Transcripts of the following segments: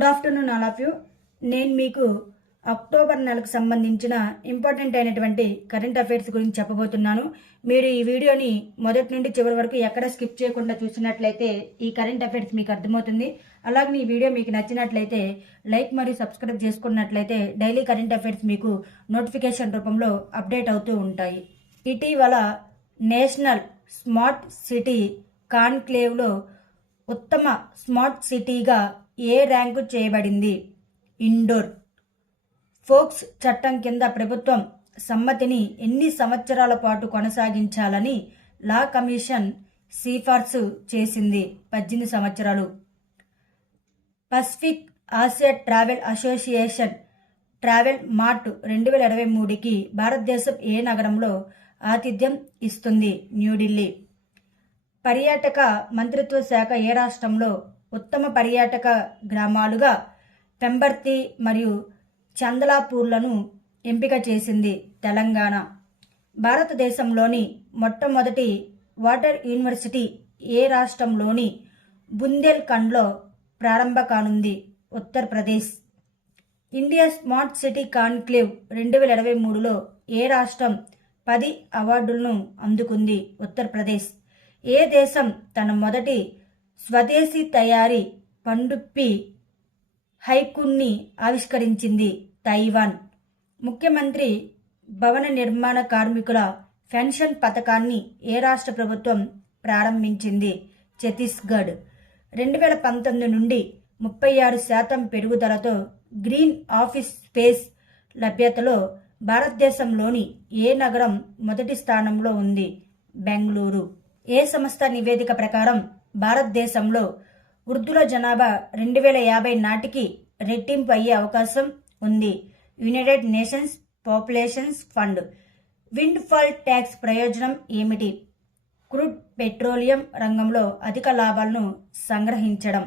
Good afternoon all of you. నేను మీకు October నెలకు సంబంధించిన ఇంపార్టెంట్ అయినటువంటి కరెంట్ అఫైర్స్ గురించి చెప్పబోతున్నాను. మీరు ఈ వీడియోని మొదటి నుండి చివరి వరకు ఎక్కడ స్కిప్ చేయకుండా చూసినట్లయితే ఈ కరెంట్ అఫైర్స్ మీకు అర్థమవుతుంది. అలాగే ఈ వీడియో మీకు నచ్చినట్లయితే లైక్ మరియు సబ్స్క్రైబ్ చేసుకున్నట్లయితే డైలీ కరెంట్ అఫైర్స్ మీకు నోటిఫికేషన్ రూపంలో అప్డేట్ అవుతూ ఉంటాయి. ఇటీవల నేషనల్ స్మార్ట్ సిటీ కాన్క్లేవ్లో ఉత్తమ స్మార్ట్ సిటీగా ఏ ర్యాంకు చేయబడింది? ఇండోర్. ఫోక్స్ చట్టం కింద ప్రభుత్వం సమ్మతిని ఎన్ని సంవత్సరాల పాటు కొనసాగించాలని లా కమిషన్ సిఫార్సు చేసింది? 18 సంవత్సరాలు. Pacific Asia travel association travel mart 2023కి భారతదేశం ఏ నగరంలో ఆతిథ్యం ఇస్తుంది? న్యూఢిల్లీ. పర్యాటక మంత్రిత్వ శాఖ ఏ రాష్ట్రంలో ఉత్తమ పర్యాటక గ్రామాలుగా పెంబర్తి మరియు చందలాపూర్లను ఎంపిక చేసింది? తెలంగాణ. భారతదేశంలోని మొట్టమొదటి వాటర్ యూనివర్సిటీ ఏ రాష్ట్రంలోని బుందేల్ఖండ్లో ప్రారంభ కానుంది? Uttar Pradesh. India smart city conclave 2023లో ఏ రాష్ట్రం 10 అవార్డులను అందుకుంది? ఉత్తరప్రదేశ్. ఏ దేశం తన మొదటి స్వదేశీ తయారీ పండుప్పి హైకున్ని ఆవిష్కరించింది? తైవాన్. ముఖ్యమంత్రి భవన నిర్మాణ కార్మికుల పెన్షన్ పథకాన్ని ఏ రాష్ట్ర ప్రభుత్వం ప్రారంభించింది? ఛత్తీస్గఢ్. 2019 నుండి 36% పెరుగుదలతో గ్రీన్ ఆఫీస్ స్పేస్ లభ్యతలో భారతదేశంలోని ఏ నగరం మొదటి స్థానంలో ఉంది? బెంగళూరు. ఏ సంస్థ నివేదిక ప్రకారం భారతదేశంలో వృద్ధుల జనాభా 2050 నాటికి రెట్టింపు అయ్యే అవకాశం ఉంది? United nations populations fund. Wind fall tax ప్రయోజనం ఏమిటి? క్రూడ్ పెట్రోలియం రంగంలో అధిక లాభాలను సంగ్రహించడం.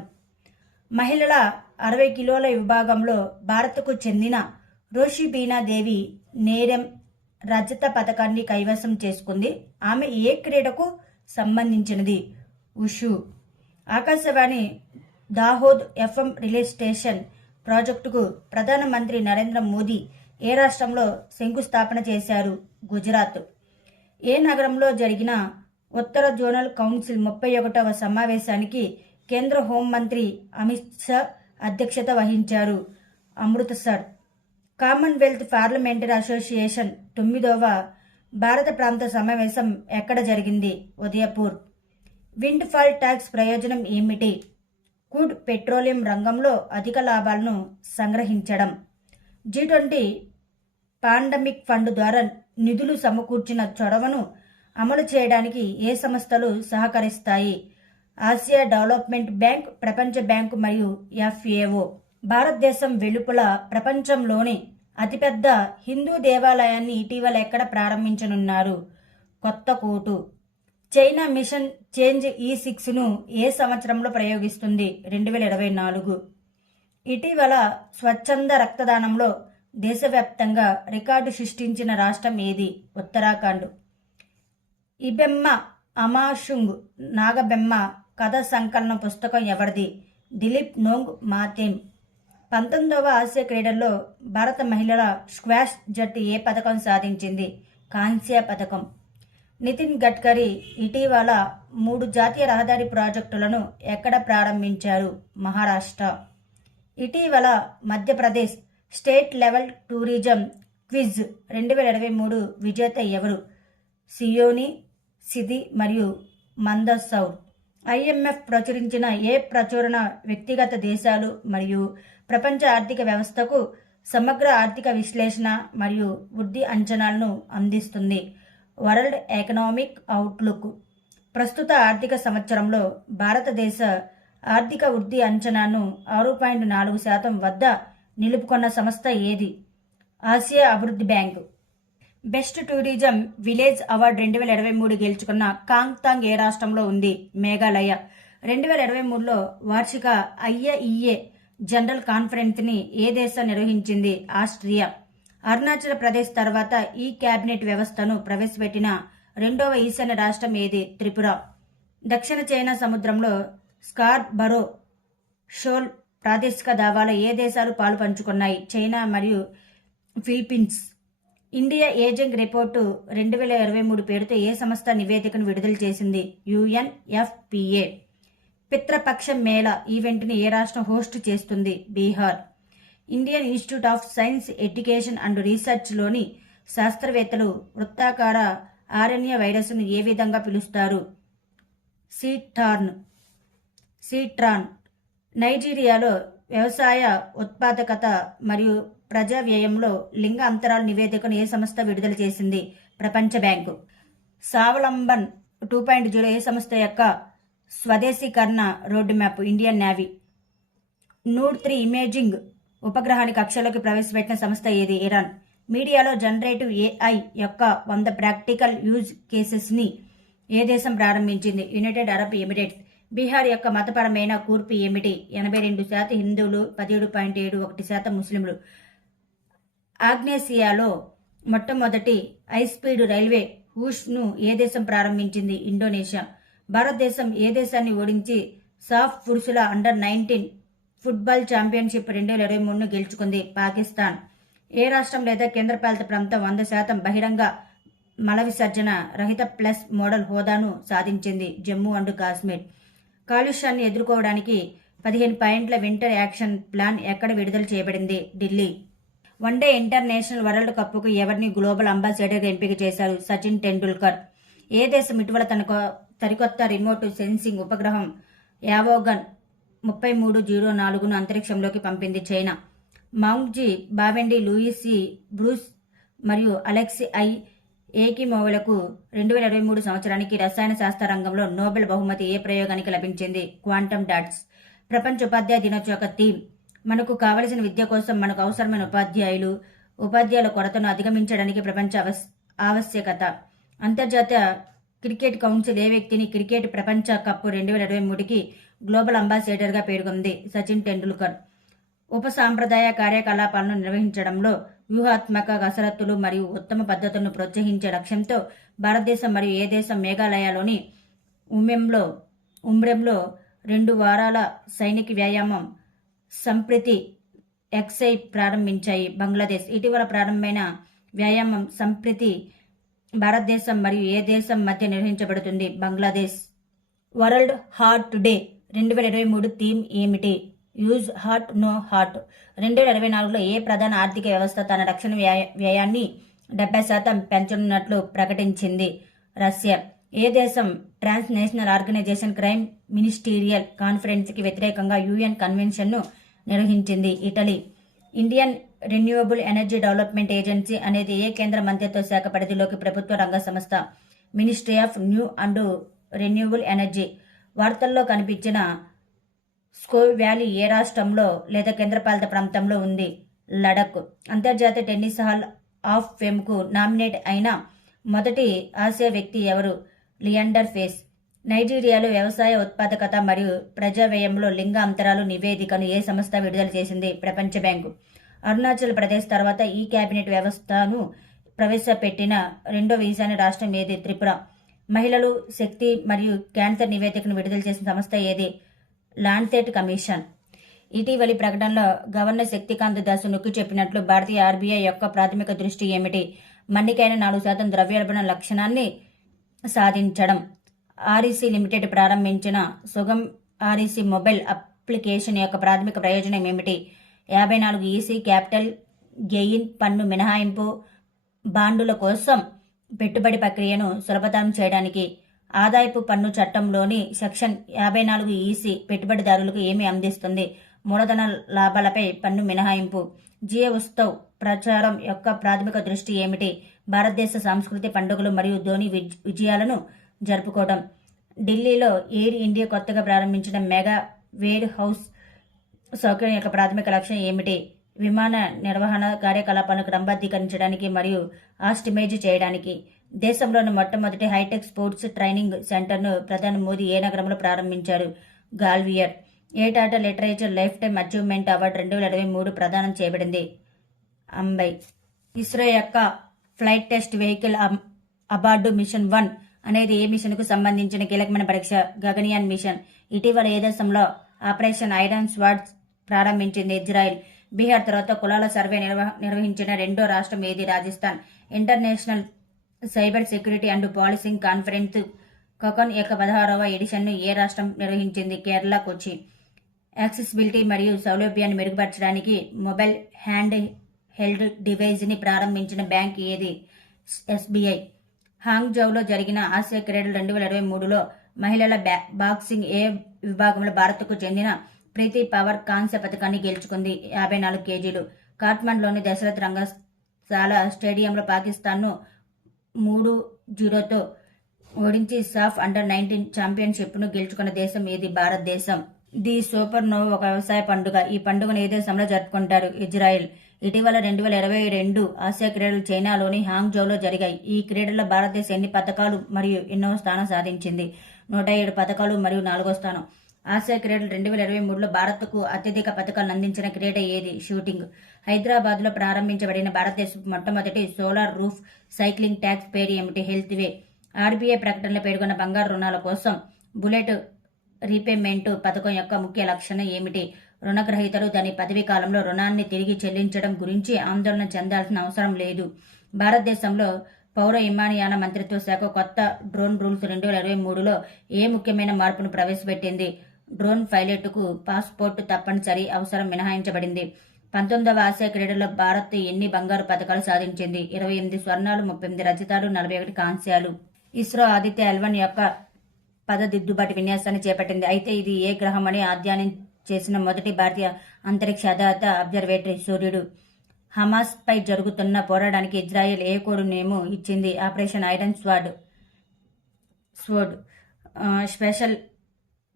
మహిళల 60 కిలోల విభాగంలో భారత్కు చెందిన రోషిబీనా దేవి నేరం రజత పథకాన్ని కైవసం చేసుకుంది. ఆమె ఏ క్రీడకు సంబంధించినది? Wushu. Akashvani Dahod FM relay station ప్రాజెక్టుకు ప్రధానమంత్రి నరేంద్ర మోదీ ఏ రాష్ట్రంలో శంకుస్థాపన చేశారు? గుజరాత్. ఏ నగరంలో జరిగిన ఉత్తర జోనల్ కౌన్సిల్ 31వ సమావేశానికి కేంద్ర హోంమంత్రి అమిత్ షా అధ్యక్షత వహించారు? అమృత్సర్. కామన్వెల్త్ పార్లమెంటరీ అసోసియేషన్ 9వ భారత ప్రాంత సమావేశం ఎక్కడ జరిగింది? ఉదయపూర్. విండ్ ఫాల్ ట్యాక్స్ ప్రయోజనం ఏమిటి? క్రూడ్ పెట్రోలియం రంగంలో అధిక లాభాలను సంగ్రహించడం. G20 పాండమిక్ ఫండ్ ద్వారా నిధులు సమకూర్చిన చొరవను అమలు చేయడానికి ఏ సంస్థలు సహకరిస్తాయి? ఆసియా డెవలప్మెంట్ బ్యాంక్, ప్రపంచ బ్యాంకు మరియు FAO. భారతదేశం వెలుపల ప్రపంచంలోనే అతిపెద్ద హిందూ దేవాలయాన్ని ఇటీవల ఎక్కడ ప్రారంభించనున్నారు? కొత్తకోటు. చైనా మిషన్ చేంజ్ E6ను ఏ సంవత్సరంలో ప్రయోగిస్తుంది? 2024. ఇటీవల స్వచ్ఛంద రక్తదానంలో దేశవ్యాప్తంగా రికార్డు సృష్టించిన రాష్ట్రం ఏది? ఉత్తరాఖండ్. ఇబెమ్మ అమాషుంగ్ నాగబెమ్మ కథ సంకలన పుస్తకం ఎవరిది? దిలీప్ నోంగ్ మాతేమ్. 19వ ఆసియా క్రీడల్లో భారత మహిళల స్క్వాష్ జట్టు ఏ పథకం సాధించింది? కాంస్య పథకం. నితిన్ గడ్కరీ ఇటీవల 3 జాతీయ రహదారి ప్రాజెక్టులను ఎక్కడ ప్రారంభించారు? మహారాష్ట్ర. ఇటీవల Madhya Pradesh state level tourism quiz 2023 విజేత ఎవరు? సియోని, సిది మరియు మందసౌర్. IMF ప్రచురించిన ఏ ప్రచురణ వ్యక్తిగత దేశాలు మరియు ప్రపంచ ఆర్థిక వ్యవస్థకు సమగ్ర ఆర్థిక విశ్లేషణ మరియు వృద్ధి అంచనాలను అందిస్తుంది? World economic outlook. ప్రస్తుత ఆర్థిక సంవత్సరంలో భారతదేశ ఆర్థిక వృద్ధి అంచనాను 6.4% వద్ద నిలుపుకున్న సంస్థ ఏది? ఆసియా అభివృద్ధి bank. Best tourism village award 2023 గెలుచుకున్న కాంగ్తాంగ్ ఏ రాష్ట్రంలో ఉంది? మేఘాలయ. 2023లో వార్షిక IAEA జనరల్ కాన్ఫరెన్స్ని ఏ దేశం నిర్వహించింది? ఆస్ట్రియా. అరుణాచల్ ప్రదేశ్ తర్వాత ఈ క్యాబినెట్ వ్యవస్థను ప్రవేశపెట్టిన 2వ ఈశాన్య రాష్ట్రం ఏది? త్రిపుర. దక్షిణ చైనా సముద్రంలో స్కార్బరో షోల్ ప్రాదేశిక దావాలో ఏ దేశాలు పాలు పంచుకున్నాయి? చైనా మరియు ఫిలిప్పీన్స్. ఇండియా ఏజింగ్ రిపోర్టు 2023 పేరుతో ఏ సంస్థ నివేదికను విడుదల చేసింది? UNFPA. పిత్రపక్ష మేళ ఈవెంట్ని ఏ రాష్ట్రం హోస్ట్ చేస్తుంది? Bihar. Indian institute of science education and రీసెర్చ్లోని శాస్త్రవేత్తలు వృత్తాకార ఆర్ఎన్ఏ వైరస్ను ఏ విధంగా పిలుస్తారు? సీట్రాన్. నైజీరియాలో వ్యవసాయ ఉత్పాదకత మరియు ప్రజా వ్యయంలో లింగ అంతరాల నివేదికను ఏ సంస్థ విడుదల చేసింది? ప్రపంచ బ్యాంకు. స్వావలంబన్ 2.0 ఏ సంస్థ యొక్క స్వదేశీకరణ రోడ్ మ్యాప్? Indian navy. నూడ్-3 ఇమేజింగ్ ఉపగ్రహాన్ని కక్షలోకి ప్రవేశపెట్టిన సంస్థ ఏది? ఇరాన్. మీడియాలో జనరేటివ్ AI యొక్క 100 ప్రాక్టికల్ యూజ్ కేసెస్ని ఏ దేశం ప్రారంభించింది? United Arab Emirates. బీహార్ యొక్క మతపరమైన కూర్పు ఏమిటి? 82% హిందువులు, 17.71% ముస్లింలు. ఆగ్నేసియాలో మొట్టమొదటి హైస్పీడ్ రైల్వే హూష్ను ఏ దేశం ప్రారంభించింది? ఇండోనేషియా. భారతదేశం ఏ దేశాన్ని ఓడించి సాఫ్ పురుషుల అండర్-19 ఫుట్బాల్ ఛాంపియన్షిప్ 2023ను గెలుచుకుంది? పాకిస్తాన్. ఏ రాష్ట్రం లేదా కేంద్రపాలిత ప్రాంతం 100% బహిరంగ మల విసర్జన రహిత ప్లస్ మోడల్ హోదాను సాధించింది? జమ్మూ అండ్ కాశ్మీర్. కాలుష్యాన్ని ఎదుర్కోవడానికి 15 పాయింట్ల వింటర్ యాక్షన్ ప్లాన్ ఎక్కడ విడుదల చేయబడింది? ఢిల్లీ. వన్డే ఇంటర్నేషనల్ వరల్డ్ కప్కు ఎవరిని గ్లోబల్ అంబాసిడర్గా ఎంపిక చేశారు? సచిన్ టెండూల్కర్. ఏ దేశం ఇటీవల తన సరికొత్త రిమోట్ సెన్సింగ్ ఉపగ్రహం యావోగన్ 3304ను అంతరిక్షంలోకి పంపింది? చైనా. మాంగ్జీ బావెండి, లూయిసి బ్రూస్ మరియు అలెక్సి ఏకిమోవలకు 2023 సంవత్సరానికి రసాయన శాస్త్ర రంగంలో నోబెల్ బహుమతి ఏ ప్రయోగానికి లభించింది? Quantum dots. ప్రపంచ ఉపాధ్యాయ దినోత్సవ యొక్క థీమ్ మనకు కావలసిన విద్య కోసం మనకు అవసరమైన ఉపాధ్యాయుల కొరతను అధిగమించడానికి ప్రపంచ ఆవశ్యకత. అంతర్జాతీయ క్రికెట్ కౌన్సిల్ ఏ వ్యక్తిని క్రికెట్ ప్రపంచ కప్ 2023కి గ్లోబల్ అంబాసిడర్గా పేర్కొంది? సచిన్ టెండూల్కర్. ఉప సాంప్రదాయ కార్యకలాపాలను నిర్వహించడంలో వ్యూహాత్మక కసరత్తులు మరియు ఉత్తమ పద్ధతులను ప్రోత్సహించే లక్ష్యంతో భారతదేశం మరియు ఏ దేశం మేఘాలయలోని ఉమ్రెంలో 2 వారాల సైనిక వ్యాయామం సంప్రీతి ఎక్సై ప్రారంభించాయి? బంగ్లాదేశ్. ఇటీవల ప్రారంభమైన వ్యాయామం సంప్రీతి భారతదేశం మరియు ఏ దేశం మధ్య నిర్వహించబడుతుంది? Bangladesh. World heart day 2023 theme ఏమిటి? Use heart know heart. 2024లో ఏ ప్రధాన ఆర్థిక వ్యవస్థ తన రక్షణ వ్యయాన్ని 70% పెంచనున్నట్లు ప్రకటించింది? రష్యా. ఏ దేశం ట్రాన్స్ నేషనల్ ఆర్గనైజేషన్ క్రైమ్ మినిస్టీరియల్ కాన్ఫరెన్స్కి వ్యతిరేకంగా UN కన్వెన్షన్ను నిర్వహించింది? Italy. Indian renewable energy development agency అనేది ఏ కేంద్ర మంత్రిత్వ శాఖ పరిధిలోకి ప్రభుత్వ రంగ సంస్థ? Ministry of new and renewable energy. వార్తల్లో కనిపించిన స్కో వ్యాలీ ఏ రాష్ట్రంలో లేదా కేంద్రపాలిత ప్రాంతంలో ఉంది? లడక్. అంతర్జాతీయ టెన్నిస్ హాల్ ఆఫ్ ఫేమ్కు నామినేట్ అయిన మొదటి ఆసియా వ్యక్తి ఎవరు? లియాండర్ పేస్. నైజీరియాలో వ్యవసాయ ఉత్పాదకత మరియు ప్రజా వ్యయంలో లింగ అంతరాలు నివేదికను ఏ సంస్థ విడుదల చేసింది? ప్రపంచ బ్యాంకు. అరుణాచల్ ప్రదేశ్ తర్వాత ఈ కేబినెట్ వ్యవస్థను ప్రవేశపెట్టిన రెండవ ఈశాన్య రాష్ట్రం ఏది? త్రిపుర. మహిళలు, శక్తి మరియు క్యాన్సర్ నివేదికను విడుదల చేసిన సంస్థ ఏది? Lancet commission. ఇటీవలి ప్రకటనలో గవర్నర్ శక్తికాంత దాస్ నొక్కి చెప్పినట్లు భారతీయ RBI యొక్క ప్రాథమిక దృష్టి ఏమిటి? మన్నికైన 4% ద్రవ్యోల్బణ లక్షణాన్ని సాధించడం. REC లిమిటెడ్ ప్రారంభించిన సుగం REC మొబైల్ అప్లికేషన్ యొక్క ప్రాథమిక ప్రయోజనం ఏమిటి? 54 EC క్యాపిటల్ గెయిన్ పన్ను మినహాయింపు, బాండుల కోసం పెట్టుబడి ప్రక్రియను సులభతరం చేయడానికి. ఆదాయపు పన్ను చట్టంలోని సెక్షన్ 54 EC పెట్టుబడిదారులకు ఏమి అందిస్తుంది? మూలధన లాభాలపై పన్ను మినహాయింపు. జియో ఉత్సవ్ ప్రచారం యొక్క ప్రాథమిక దృష్టి ఏమిటి? భారతదేశ సాంస్కృతిక పండుగలు మరియు ధోని విజయాలను జరుపుకోవడం. ఢిల్లీలో ఎయిర్ ఇండియా కొత్తగా ప్రారంభించిన మెగా వేర్ హౌస్ సౌకర్యం యొక్క ప్రాథమిక లక్ష్యం ఏమిటి? విమాన నిర్వహణ కార్యకలాపాలను క్రమబద్ధీకరించడానికి మరియు ఆస్టిమైజ్ చేయడానికి. దేశంలోని మొట్టమొదటి హైటెక్ స్పోర్ట్స్ ట్రైనింగ్ సెంటర్ను ప్రధాని మోదీ ఏ నగరంలో ప్రారంభించారు? గాల్వియర్. ఏ Tata literature life time achievement award 2023 ప్రదానం చేయబడింది? అంబై. ఇస్రో యొక్క flight test vehicle abort mission 1 అనేది ఏ మిషన్కు సంబంధించిన కీలకమైన పరీక్ష? గగన్యాన్ మిషన్. ఇటీవల ఏ దేశంలో ఆపరేషన్ ఐరన్ స్వార్డ్ ప్రారంభించింది ఇజ్రాయెల్. బీహార్ తర్వాత కులాల సర్వే నిర్వహించిన రెండో రాష్ట్రం ఏది? Rajasthan. International cyber security and policing conference cocon యొక్క 16వ ఎడిషన్ను ఏ రాష్ట్రం నిర్వహించింది? కేరళ, కొచ్చి. యాక్సెసిబిలిటీ మరియు సౌలభ్యాన్ని మెరుగుపరచడానికి మొబైల్ హ్యాండ్ హెల్డ్ డివైజ్ని ప్రారంభించిన బ్యాంక్ ఏది? ఎస్బీఐ. హాంగ్జౌలో జరిగిన ఆసియా క్రీడలు 2023లో మహిళల బాక్సింగ్ ఏ విభాగంలో భారత్కు చెందిన ప్రీతి పవర్ కాంస్య పథకాన్ని గెలుచుకుంది. 54 కేజీలు. కాట్మండ్లోని దశరథ్ రంగశాల స్టేడియంలో పాకిస్తాన్ను 3-0తో ఓడించి సాఫ్ అండర్-19 ఛాంపియన్షిప్ను గెలుచుకున్న దేశం ఏది? భారతదేశం. ది సూపర్ నోవ్ ఒక వ్యవసాయ పండుగ. ఈ పండుగను ఏ దేశంలో జరుపుకుంటారు? ఇజ్రాయెల్. ఇటీవల 2022 ఆసియా క్రీడలు చైనాలోని హాంగ్జౌలో జరిగాయి. ఈ క్రీడల్లో భారతదేశం ఎన్ని పతకాలు మరియు ఎన్నో స్థానం సాధించింది? 107 పతకాలు మరియు 4వ స్థానం. ఆసియా క్రీడలు 2023లో భారత్కు అత్యధిక పతకాలను అందించిన క్రీడ ఏది? షూటింగ్. హైదరాబాద్లో ప్రారంభించబడిన భారతదేశపు మొట్టమొదటి సోలార్ రూఫ్ సైక్లింగ్ ట్యాక్స్ పేరు ఏమిటి? హెల్త్ వే. ఆర్బీఐ ప్రకటనలో పేర్కొన్న బంగారు రుణాల కోసం బుల్లెట్ రీపేమెంట్ పథకం యొక్క ముఖ్య లక్షణం ఏమిటి? రుణగ్రహీతలు దాని పదవీ కాలంలో రుణాన్ని తిరిగి చెల్లించడం గురించి ఆందోళన చెందాల్సిన అవసరం లేదు. భారతదేశంలో పౌర విమానయాన మంత్రిత్వ శాఖ కొత్త డ్రోన్ రూల్స్ 2023లో ఏ ముఖ్యమైన మార్పును ప్రవేశపెట్టింది? డ్రోన్ పైలట్కు పాస్పోర్ట్ తప్పనిసరి అవసరం మినహాయించబడింది. 19వ ఆసియా క్రీడల్లో భారత్ ఎన్ని బంగారు పతకాలు సాధించింది? 28 స్వర్ణాలు, 38 రజతాలు, 41 కాంస్యాలు. ఇస్రో ఆదిత్య L1 యొక్క పదదిద్దుబాటు విన్యాసాన్ని చేపట్టింది. అయితే ఇది ఏ గ్రహం అని అధ్యయనం చేసిన మొదటి భారతీయ అంతరిక్ష ఆధారిత అబ్జర్వేటరీ సూర్యుడు. హమాస్ పై జరుగుతున్న పోరాటానికి ఇజ్రాయెల్ ఏ కోడ్ నేమ్ ఇచ్చింది? Operation iron sword. Special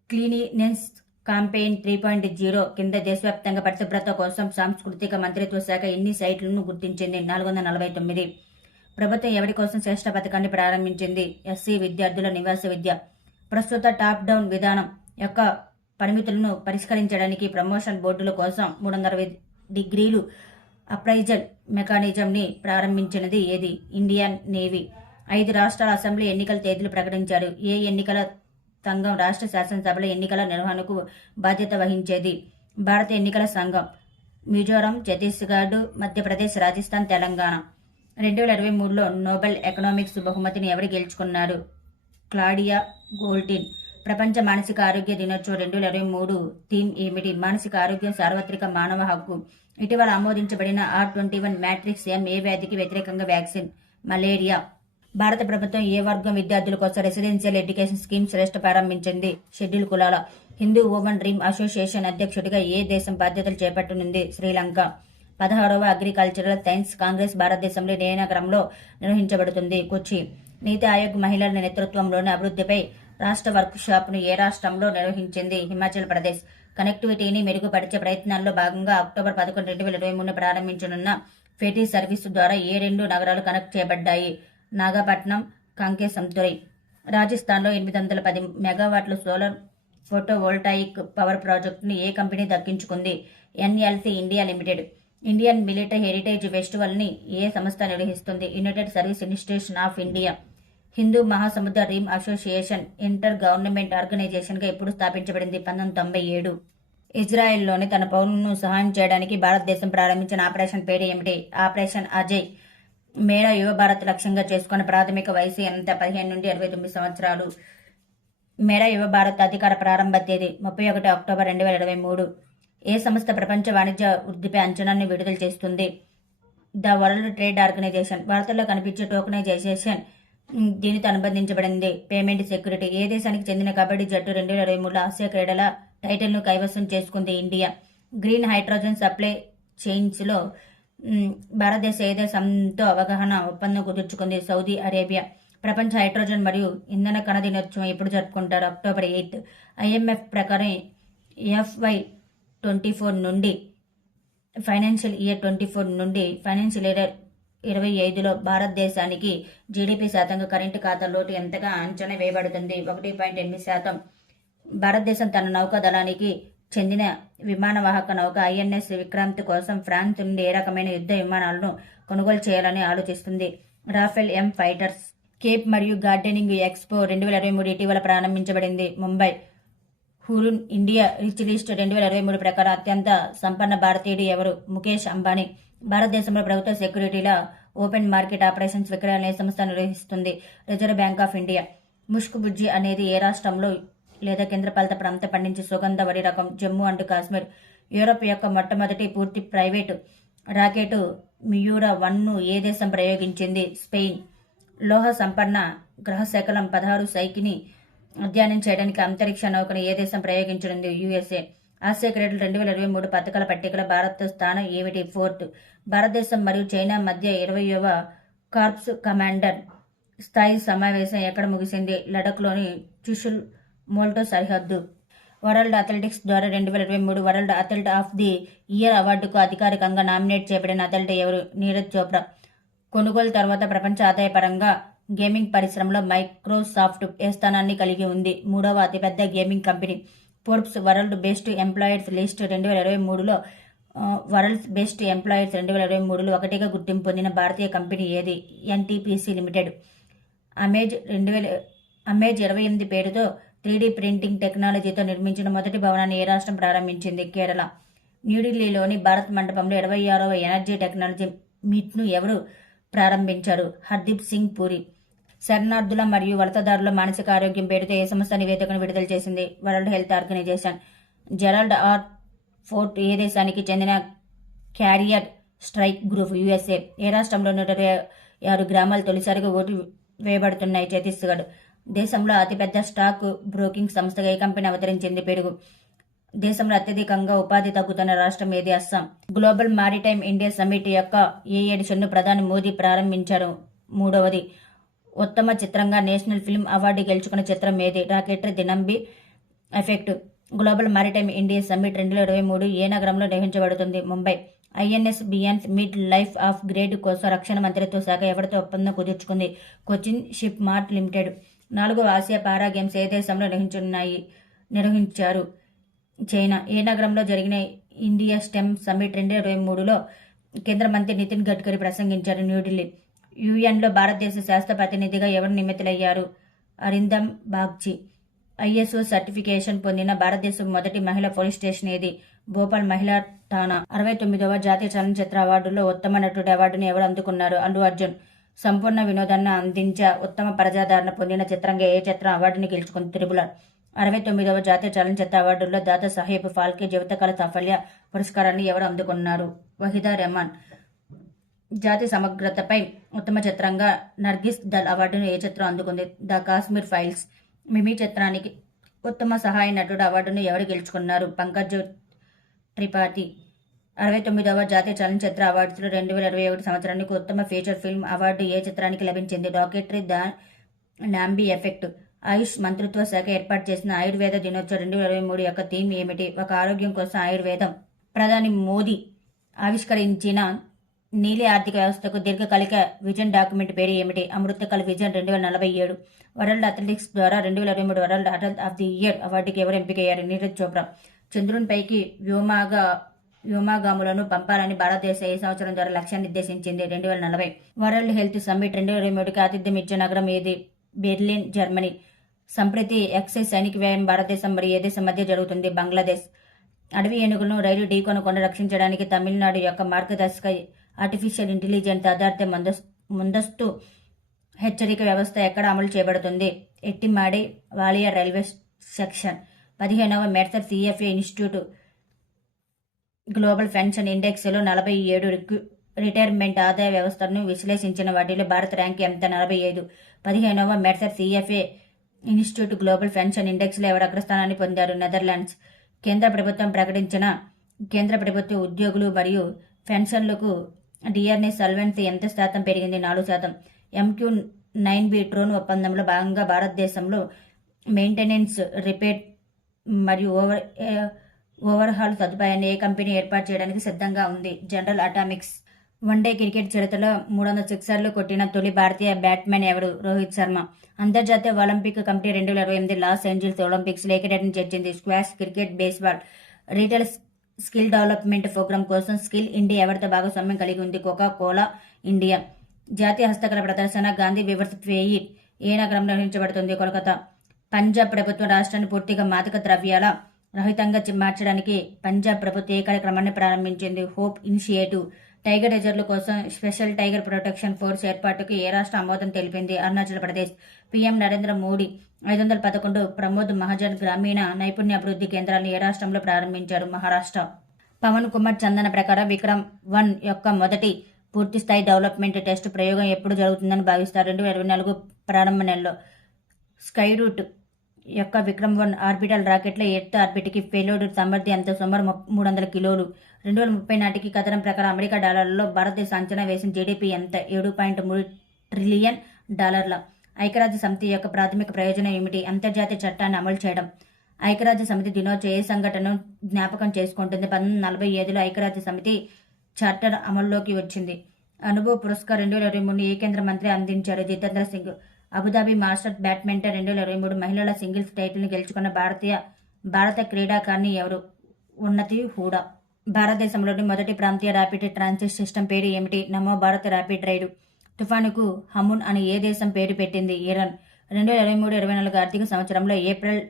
cleanliness campaign 3.0 కింద దేశవ్యాప్తంగా పరిశుభ్రత కోసం సాంస్కృతిక మంత్రిత్వ శాఖ ఎన్ని సైట్లను గుర్తించింది? 449. ప్రభుత్వం ఎవరి కోసం శ్రేష్ఠ పథకాన్ని ప్రారంభించింది? ఎస్సీ విద్యార్థుల నివాస విద్య. ప్రస్తుత టాప్ డౌన్ విధానం యొక్క పరిమితులను పరిష్కరించడానికి ప్రమోషన్ బోర్డుల కోసం 360 డిగ్రీలు అప్రైజల్ మెకానిజంని ప్రారంభించినది ఏది? Indian navy. 5 రాష్ట్రాల అసెంబ్లీ ఎన్నికల తేదీలు ప్రకటించారు. ఏ ఎన్నికల సంఘం రాష్ట్ర శాసనసభల ఎన్నికల నిర్వహణకు బాధ్యత వహించేది? భారత ఎన్నికల సంఘం. మిజోరం, ఛత్తీస్గఢ్, మధ్యప్రదేశ్, రాజస్థాన్, తెలంగాణ. 2023లో నోబెల్ ఎకనామిక్స్ బహుమతిని ఎవరు గెలుచుకున్నారు? క్లాడియా గోల్టిన్. ప్రపంచ మానసిక ఆరోగ్య దినోత్సవం 2023 థీమ్ ఏమిటి? మానసిక ఆరోగ్యం సార్వత్రిక మానవ హక్కు. ఇటీవల ఆమోదించబడిన R21 మ్యాట్రిక్స్ M ఏ వ్యాధికి వ్యతిరేకంగా వ్యాక్సిన్? మలేరియా. భారత ప్రభుత్వం ఏ వర్గం విద్యార్థుల కోసం రెసిడెన్షియల్ ఎడ్యుకేషన్ స్కీమ్ శ్రేష్ఠ ప్రారంభించింది? షెడ్యూల్ కులాల. హిందూ ఉమెన్ డ్రీమ్ అసోసియేషన్ అధ్యక్షుడిగా ఏ దేశం బాధ్యతలు చేపట్టనుంది? శ్రీలంక. 16వ అగ్రికల్చరల్ సైన్స్ కాంగ్రెస్ భారతదేశంలో ఏ నగరంలో నిర్వహించబడుతుంది? కొచ్చి. నీతి ఆయోగ్ మహిళల నేతృత్వంలోని అభివృద్ధిపై రాష్ట్ర వర్క్ షాప్ను ఏ రాష్ట్రంలో నిర్వహించింది? హిమాచల్ ప్రదేశ్. కనెక్టివిటీని మెరుగుపరిచే ప్రయత్నాల్లో భాగంగా అక్టోబర్ 11, 2023 ప్రారంభించనున్న ఫెటీ సర్వీసు ద్వారా ఏ 2 నగరాలు కనెక్ట్ చేయబడ్డాయి? నాగపట్నం, కాంకే సంతురై. రాజస్థాన్లో 810 మెగావాట్ల సోలార్ ఫోటోవోల్టాయిక్ పవర్ ప్రాజెక్టును ఏ కంపెనీ దక్కించుకుంది? NLC India limited. Indian military heritage ఫెస్టివల్ని ఏ సంస్థ నిర్వహిస్తుంది? United service institution of India. హిందూ మహాసముద్ర రిమ్ అసోసియేషన్ ఇంటర్ గవర్నమెంట్ ఆర్గనైజేషన్గా ఎప్పుడు స్థాపించబడింది? 1997. ఇజ్రాయెల్లోని తన పౌరులను సహాయం చేయడానికి భారతదేశం ప్రారంభించిన ఆపరేషన్ పేరు ఏమిటి? ఆపరేషన్ అజయ్. మేరా యువ భారత్ లక్ష్యంగా చేసుకున్న ప్రాథమిక వయసు ఎంత? 15 నుండి 69 సంవత్సరాలు. మేరా యువ భారత్ అధికార ప్రారంభ తేదీ 31 అక్టోబర్ 2023. ఏ సంస్థ ప్రపంచ వాణిజ్య వృద్ధిపై అంచనాన్ని విడుదల చేస్తుంది? The world trade organisation. వార్తల్లో కనిపించే టోకనైజేషన్ దీనితో అనుబంధించబడింది. Payment security. ఏ దేశానికి చెందిన కబడ్డీ జట్టు 2023లో ఆసియా క్రీడల టైటిల్ను కైవసం చేసుకుంది? ఇండియా. గ్రీన్ హైడ్రోజన్ సప్లై చైన్స్లో భారతదేశం ఏ దేశంతో అవగాహన ఒప్పందం కుదుర్చుకుంది? Saudi Arabia. ప్రపంచ హైడ్రోజన్ మరియు ఇంధన కణ దినోత్సవం ఎప్పుడు జరుపుకుంటారు? అక్టోబర్ 8. IMF ప్రకారం FY24 నుండి ఫైనాన్షియల్ ఇయర్ 24 నుండి ఫైనాన్షియల్ ఇయర్ 25లో భారతదేశానికి జీడీపీ శాతంగా కరెంటు ఖాతా లోటు ఎంతగా అంచనా వేయబడుతుంది? 1.8%. భారతదేశం తన నౌకాదళానికి చెందిన విమానవాహక నౌక INS విక్రాంత్ కోసం ఫ్రాన్స్ నుండి ఏ రకమైన యుద్ధ విమానాలను కొనుగోలు చేయాలని ఆలోచిస్తుంది? Rafale M fighters. కేప్ మరియు గార్డెనింగ్ ఎక్స్పో 2023 ఇటీవల ప్రారంభించబడింది. Mumbai. Hurun India rich list 2023 ప్రకారం అత్యంత సంపన్న భారతీయుడు ఎవరు? ముఖేష్ అంబానీ. భారతదేశంలో ప్రభుత్వ సెక్యూరిటీల ఓపెన్ మార్కెట్ ఆపరేషన్స్ విక్రయాలనే సంస్థ నిర్వహిస్తుంది రిజర్వ్ బ్యాంక్ ఆఫ్ ఇండియా. ముష్క్ బుజ్జి అనేది ఏ రాష్ట్రంలో లేదా కేంద్రపాలిత ప్రాంత పండించే సుగంధ వరి రకం? జమ్మూ అండ్ కాశ్మీర్. యూరప్ యొక్క మొట్టమొదటి పూర్తి ప్రైవేటు రాకెట్ మియూరా 1ను ఏ దేశం ప్రయోగించింది? స్పెయిన్. లోహ సంపన్న గ్రహశకలం 16 సైకిని అధ్యయనం చేయడానికి అంతరిక్ష నౌకను ఏ దేశం ప్రయోగించనుంది? యుఎస్ఏ. ఆసియా క్రీడలు 2023 పథకాల పట్టికలో భారత్ స్థానం ఏమిటి? 4th. భారతదేశం మరియు చైనా మధ్య 20వ కార్ప్స్ కమాండర్ స్థాయి సమావేశం ఎక్కడ ముగిసింది? లడఖ్లోని చుషుల్ మోల్టో సరిహద్దు. వరల్డ్ అథ్లెటిక్స్ ద్వారా 2023 world athlete of the year అవార్డుకు అధికారికంగా నామినేట్ చేయబడిన అథ్లెట్ ఎవరు? నీరజ్ చోప్రా. కొనుగోలు తర్వాత ప్రపంచ ఆదాయ పరంగా గేమింగ్ పరిశ్రమలో మైక్రోసాఫ్ట్ ఏ స్థానాన్ని కలిగి ఉంది? 3వ అతిపెద్ద gaming company. Forbes world best employers list 2023లో వరల్డ్ బెస్ట్ ఎంప్లాయర్స్ 2023లో ఒకటిగా గుర్తింపు పొందిన భారతీయ కంపెనీ ఏది? NTPC limited. అమేజ్ 28 పేరుతో 3D ప్రింటింగ్ టెక్నాలజీతో నిర్మించిన మొదటి భవనాన్ని ఏ రాష్ట్రం ప్రారంభించింది? కేరళ. న్యూఢిల్లీలోని భారత్ మండపంలో 26వ ఎనర్జీ టెక్నాలజీ మీట్ను ఎవరు ప్రారంభించారు? హర్దీప్ సింగ్ పూరి. శరణార్థుల మరియు వలసదారుల మానసిక ఆరోగ్యం పేరుతో ఏ సంస్థ నివేదికను విడుదల చేసింది? World health organisation. Gerald R Ford ఏ దేశానికి చెందిన క్యారియర్ స్ట్రైక్ గ్రూప్? యుఎస్ఏ. ఏ రాష్ట్రంలో 126 గ్రామాలు తొలిసారిగా ఓటు వేయబడుతున్నాయి? ఛత్తీస్గఢ్. దేశంలో అతిపెద్ద స్టాక్ బ్రోకింగ్ సంస్థగా ఏ కంపెనీ అవతరించింది? పెరుగు. దేశంలో అత్యధికంగా ఉపాధి తగ్గుతున్న రాష్ట్రం ఏది? Assam. Global maritime India summit యొక్క ఏ ఎడిషన్ను ప్రధాని మోదీ ప్రారంభించారు? 3వది. ఉత్తమ చిత్రంగా నేషనల్ ఫిల్మ్ అవార్డు గెలుచుకున్న చిత్రం ఏది? Rocketry the Nambi effect. Global maritime India summit 2023 ఏ నగరంలో నిర్వహించబడుతుంది? ముంబై. ఐఎన్ఎస్ బియాన్స్ మిడ్ లైఫ్ ఆఫ్ గ్రేడ్ కోసం రక్షణ మంత్రిత్వ శాఖ ఎవరితో ఒప్పందం కుదుర్చుకుంది? Cochin ship mart limited. 4వ ఆసియా పారా గేమ్స్ ఏ దేశంలో నిర్వహించారు? చైనా. ఏ నగరంలో జరిగిన ఇండియా స్టెమ్ సమ్మిట్ 2023లో కేంద్ర మంత్రి నితిన్ గడ్కరీ ప్రసంగించారు? న్యూఢిల్లీ. యుఎన్లో భారతదేశ శాస్త్ర ప్రతినిధిగా ఎవరు నియమితులయ్యారు? అరిందమ్ బాగ్చి. ఐఎస్ఓ సర్టిఫికేషన్ పొందిన భారతదేశం మొదటి మహిళా పోలీస్ స్టేషన్ ఏది? భోపాల్ మహిళా ఠాణా. 69వ జాతీయ చలనచిత్ర అవార్డులో ఉత్తమ నటుడి అవార్డును ఎవరు అందుకున్నారు? అల్లు అర్జున్. సంపూర్ణ వినోదాన్ని అందించే ఉత్తమ ప్రజాదరణ పొందిన చిత్రంగా ఏ చిత్రం అవార్డుని గెలుచుకుంది? త్రిబుల్. 69వ జాతీయ చలనచిత్ర అవార్డుల్లో దాదా సాహెబ్ ఫాల్కే జీవితకాల సాఫల్య పురస్కారాన్ని ఎవరు అందుకున్నారు? వహీదా రెహమాన్. జాతి సమగ్రతపై ఉత్తమ చిత్రంగా నర్గిస్ దల్ అవార్డును ఏ చిత్రం అందుకుంది? The Kashmir files. మిమీ చిత్రానికి ఉత్తమ సహాయ నటుడు అవార్డును ఎవరు గెలుచుకున్నారు? పంకజ్ త్రిపాఠి. 69వ జాతీయ చలనచిత్ర అవార్డ్స్లో 2021 సంవత్సరానికి ఉత్తమ ఫీచర్ ఫిల్మ్ అవార్డు ఏ చిత్రానికి లభించింది? Rocketry the Nambi effect. Ayush మంత్రిత్వ శాఖ ఏర్పాటు చేసిన ఆయుర్వేద దినోత్సవం 2023 యొక్క థీమ్ ఏమిటి? ఒక ఆరోగ్యం కోసం ఆయుర్వేదం. ప్రధాని మోదీ ఆవిష్కరించిన నీలి ఆర్థిక వ్యవస్థకు దీర్ఘకాలిక విజన్ డాక్యుమెంట్ పేరు ఏమిటి? అమృతకాల్ విజన్ 2047. వరల్డ్ అథ్లెటిక్స్ ద్వారా 2023 world athlete of the year అవార్డుకి ఎవరు ఎంపికయ్యారు? నీరజ్ చోప్రా. చంద్రునిపైకి వ్యోమగాములను పంపాలని భారతదేశం ఏ సంవత్సరం ద్వారా లక్ష్యాన్ని నిర్దేశించింది? 2040. వరల్డ్ హెల్త్ సమ్మిట్ 2023కి ఆతిథ్యం ఇచ్చే నగరం ఏది? Berlin, Germany. సంప్రతి ఎక్సైజ్ సైనిక వ్యయం భారతదేశం మరియు ఏ దేశం మధ్య జరుగుతుంది? బంగ్లాదేశ్. అడవి ఏనుగులను రైలు ఢీకొనకుండా రక్షించడానికి తమిళనాడు యొక్క మార్గదర్శక ఆర్టిఫిషియల్ ఇంటెలిజెన్స్ ఆధారిత ముందస్తు హెచ్చరిక వ్యవస్థ ఎక్కడ అమలు చేయబడుతుంది? Ettimadai Walayar railway section. 15వ Mercer CFA institute global pension ఇండెక్స్లో 47 రిటైర్మెంట్ ఆదాయ వ్యవస్థను విశ్లేషించిన వాటిలో భారత్ ర్యాంక్ ఎంత? 45. 15వ Mercer CFA institute global pension ఇండెక్స్లో ఎవరు అగ్రస్థానాన్ని పొందారు? నెదర్లాండ్స్. కేంద్ర ప్రభుత్వం ప్రకటించిన కేంద్ర ప్రభుత్వ ఉద్యోగులు మరియు పెన్షన్లకు డిఆర్ఎస్ సల్వెన్సీ ఎంత శాతం పెరిగింది? 4%. MQ-9B డ్రోన్ ఒప్పందంలో భాగంగా భారతదేశంలో మెయింటెనెన్స్, రిపేర్ మరియు ఓవర్హాల్ సదుపాయాన్ని ఏ కంపెనీ ఏర్పాటు చేయడానికి సిద్ధంగా ఉంది? General atomics. వన్డే క్రికెట్ చరిత్రలో 300 సిక్సర్లు కొట్టిన తొలి భారతీయ బ్యాట్స్మెన్ ఎవరు? రోహిత్ శర్మ. అంతర్జాతీయ ఒలింపిక్ కమిటీ 2028 లాస్ ఏంజల్స్ ఒలింపిక్స్లో ఏ క్రీడను చేర్చింది? Squash, cricket, baseball. Retail skill development programme కోసం స్కిల్ ఇండియా ఎవరితో భాగస్వామ్యం కలిగి ఉంది? Coca Cola India. జాతీయ హస్తకళ ప్రదర్శన గాంధీ వివర్స్ ఫెయిర్ ఏ నగరంలో నిర్వహించబడుతుంది? కోల్కతా. పంజాబ్ ప్రభుత్వం రాష్ట్రాన్ని పూర్తిగా మాదక ద్రవ్యాల రహితంగా మార్చడానికి పంజాబ్ ప్రభుత్వం ఏ కార్యక్రమాన్ని ప్రారంభించింది? Hope initiative. టైగర్ రిజర్వ్ల కోసం స్పెషల్ టైగర్ ప్రొటెక్షన్ ఫోర్స్ ఏర్పాటుకు ఏ రాష్ట్ర ఆమోదం తెలిపింది? అరుణాచల్ ప్రదేశ్. పీఎం నరేంద్ర మోడీ 511 ప్రమోద్ మహాజన్ గ్రామీణ నైపుణ్య అభివృద్ధి కేంద్రాలను ఏ రాష్ట్రంలో ప్రారంభించారు? మహారాష్ట్ర. పవన్ కుమార్ చందన ప్రకారం విక్రమ్-1 యొక్క మొదటి పూర్తిస్థాయి డెవలప్మెంట్ టెస్ట్ ప్రయోగం ఎప్పుడు జరుగుతుందని భావిస్తారు? 2024 ప్రారంభ నెలలో. స్కై రూట్ యొక్క విక్రమ్-1 ఆర్బిటల్ రాకెట్ల ఎర్త్ ఆర్బిట్కి పేలోడ్ సామర్థ్యం ఎంత? సుమారు 300 కిలోలు. 2030 నాటికి కథనం ప్రకారం అమెరికా డాలర్లలో భారతదేశ అంచనా వేసిన జీడీపీ ఎంత? 7.3 ట్రిలియన్ డాలర్ల. ఐక్యరాజ్య సమితి యొక్క ప్రాథమిక ప్రయోజనం ఏమిటి? అంతర్జాతీయ చట్టాన్ని అమలు చేయడం. ఐక్యరాజ్య సమితి దినోత్సవం ఏ సంఘటనను జ్ఞాపకం చేసుకుంటుంది? 1947లో ఐక్యరాజ్య సమితి చార్టర్ అమల్లోకి వచ్చింది. అనుభవ్ పురస్కార్ 2023 ఏ కేంద్ర మంత్రి అందించారు? Jitendra Singh. Abu Dhabi masters badminton 2023 మహిళల సింగిల్స్ టైటిల్ని గెలుచుకున్న భారత క్రీడాకారిణి ఎవరు? ఉన్నతి హూడా. భారతదేశంలోని మొదటి ప్రాంతీయ ర్యాపిడ్ ట్రాన్సిట్ సిస్టమ్ పేరు ఏమిటి? నమో భారత్ ర్యాపిడ్ రైడ్. తుఫానుకు హమున్ అని ఏ దేశం పేరు పెట్టింది? ఇరాన్. 2023-24 ఆర్థిక సంవత్సరంలో ఏప్రిల్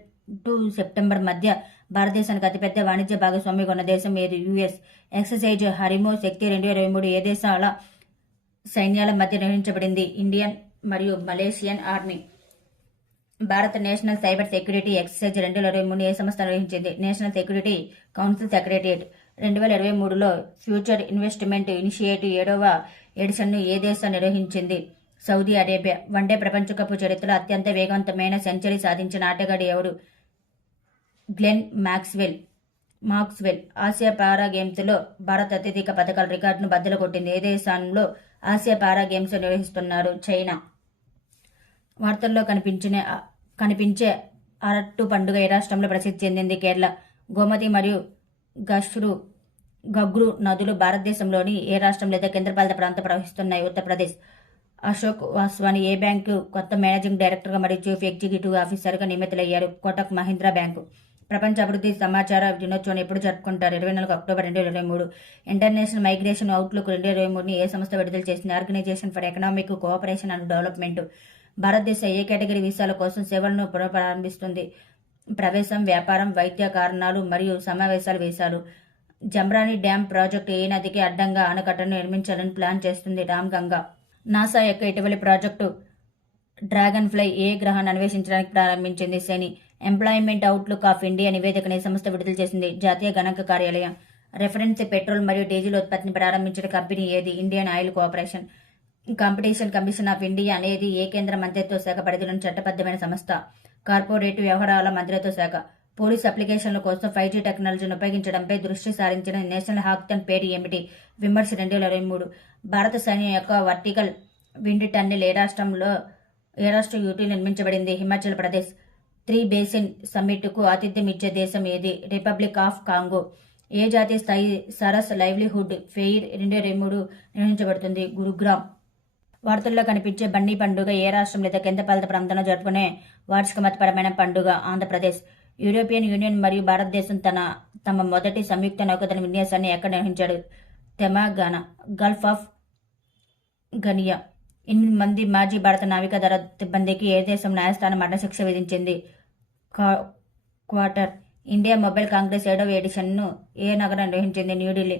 టు సెప్టెంబర్ మధ్య భారతదేశానికి అతిపెద్ద వాణిజ్య భాగస్వామిగా ఉన్న దేశం ఏది? యుఎస్. ఎక్సర్సైజ్ హరిమో శక్తి 2023 ఏ దేశాల సైన్యాల మధ్య నిర్వహించబడింది? ఇండియన్ మరియు మలేషియన్ ఆర్మీ. భారత నేషనల్ సైబర్ సెక్యూరిటీ ఎక్సర్సైజ్ 2023 ఏ సంస్థ నిర్వహించింది? National security council secretariat. 2023లో ఫ్యూచర్ ఇన్వెస్ట్మెంట్ ఇనిషియేటివ్ 7వ ఎడిషన్ను ఏ దేశం నిర్వహించింది? Saudi Arabia. వన్డే ప్రపంచ కప్ చరిత్రలో అత్యంత వేగవంతమైన సెంచరీ సాధించిన ఆటగాడు ఎవరు? Glenn Maxwell. ఆసియా పారా గేమ్స్లో భారత్ అత్యధిక పథకాల రికార్డును బద్దలు కొట్టింది. ఏ దేశంలో ఆసియా పారా గేమ్స్ నిర్వహిస్తున్నారు? చైనా. వార్తల్లో కనిపించే అరట్టు పండుగ ఏ రాష్ట్రంలో ప్రసిద్ధి చెందింది? కేరళ. గోమతి మరియు గగ్రు నదులు భారతదేశంలోని ఏ రాష్ట్రం లేదా కేంద్రపాలిత ప్రాంతం ప్రవహిస్తున్నాయి? ఉత్తరప్రదేశ్. అశోక్ వాస్వాని ఏ బ్యాంకు కొత్త మేనేజింగ్ డైరెక్టర్గా మరియు చీఫ్ ఎగ్జిక్యూటివ్ ఆఫీసర్గా నియమితులయ్యారు? కోటక్ మహీంద్రా బ్యాంకు. ప్రపంచ అభివృద్ధి సమాచార దినోత్సవం ఎప్పుడు జరుపుకుంటారు? 24 అక్టోబర్ 2023. ఇంటర్నేషనల్ మైగ్రేషన్ అవుట్లుక్ 2023ని ఏ సంస్థ విడుదల చేసింది? Organisation for economic cooperation and development. భారతదేశం ఏ కేటగిరీ వీసాల కోసం సేవలను పునఃప్రారంభిస్తుంది? ప్రవేశం, వ్యాపారం, వైద్య కారణాలు మరియు సమావేశాల వీసాలు. జమ్రాని డ్యామ్ ప్రాజెక్టు ఏ నదికి అడ్డంగా ఆనకట్టను నిర్మించాలని ప్లాన్ చేస్తుంది? రామ్గంగా. నాసా యొక్క ఇటీవలి ప్రాజెక్టు డ్రాగన్ ఫ్లై ఏ గ్రహాన్ని అన్వేషించడానికి ప్రారంభించింది? శని. ఎంప్లాయ్మెంట్ అవుట్లుక్ ఆఫ్ ఇండియా నివేదికను ఏ సంస్థ విడుదల చేసింది? జాతీయ గణాంక కార్యాలయం. రెఫరెన్స్ పెట్రోల్ మరియు డీజిల్ ఉత్పత్తిని ప్రారంభించిన కంపెనీ ఏది? Indian oil corporation. Competition commission of India అనేది ఏ కేంద్ర మంత్రిత్వ శాఖ పరిధిలోని చట్టబద్ధమైన సంస్థ? కార్పొరేట్ వ్యవహారాల మంత్రిత్వ శాఖ. పోలీస్ అప్లికేషన్ల కోసం 5G టెక్నాలజీని ఉపయోగించడంపై దృష్టి సారించిన నేషనల్ హాకథాన్ పేరు ఏమిటి? విమర్శ 2023. భారత సైన్యం యొక్క వర్టికల్ విండ్ టన్నెల్ ఏ రాష్ట్ర యూటీ నిర్మించబడింది? హిమాచల్ ప్రదేశ్. 3 బేసిన్ సమ్మిట్కు ఆతిథ్యం ఇచ్చే దేశం ఏది? Republic of Congo. ఏ జాతీయ స్థాయి సరస్ లైవ్లీహుడ్ ఫెయిర్ 2023 నిర్వహించబడుతుంది? గురుగ్రామ్. వార్తల్లో కనిపించే బన్నీ పండుగ ఏ రాష్ట్రం లేదా కేంద్రపాలిత ప్రాంతంలో జరుపుకునే వార్షిక మతపరమైన పండుగ? ఆంధ్రప్రదేశ్. యూరోపియన్ యూనియన్ మరియు భారతదేశం తమ మొదటి సంయుక్త నౌకాదళ విన్యాసాన్ని ఎక్కడ నిర్వహించాడు? తెలంగాణ. Gulf of Guinea. 8 మంది మాజీ భారత నావికాదళ సిబ్బందికి ఏ దేశం న్యాయస్థానం మరణశిక్ష విధించింది? క్వార్టర్. ఇండియా మొబైల్ కాంగ్రెస్ 7వ ఎడిషన్ను ఏ నగరం నిర్వహించింది? న్యూఢిల్లీ.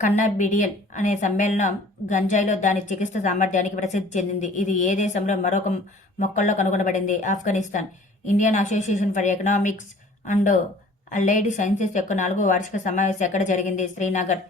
కన్నాబిడియల్ అనే సమ్మేళనం గంజాయిలో దాని చికిత్స సామర్థ్యానికి ప్రసిద్ధి చెందింది. ఇది ఏ దేశంలో మరొక మొక్కల్లో కనుగొనబడింది? Afghanistan. Indian association for economics and allied sciences యొక్క 4వ వార్షిక సమావేశం ఎక్కడ జరిగింది? శ్రీనగర్.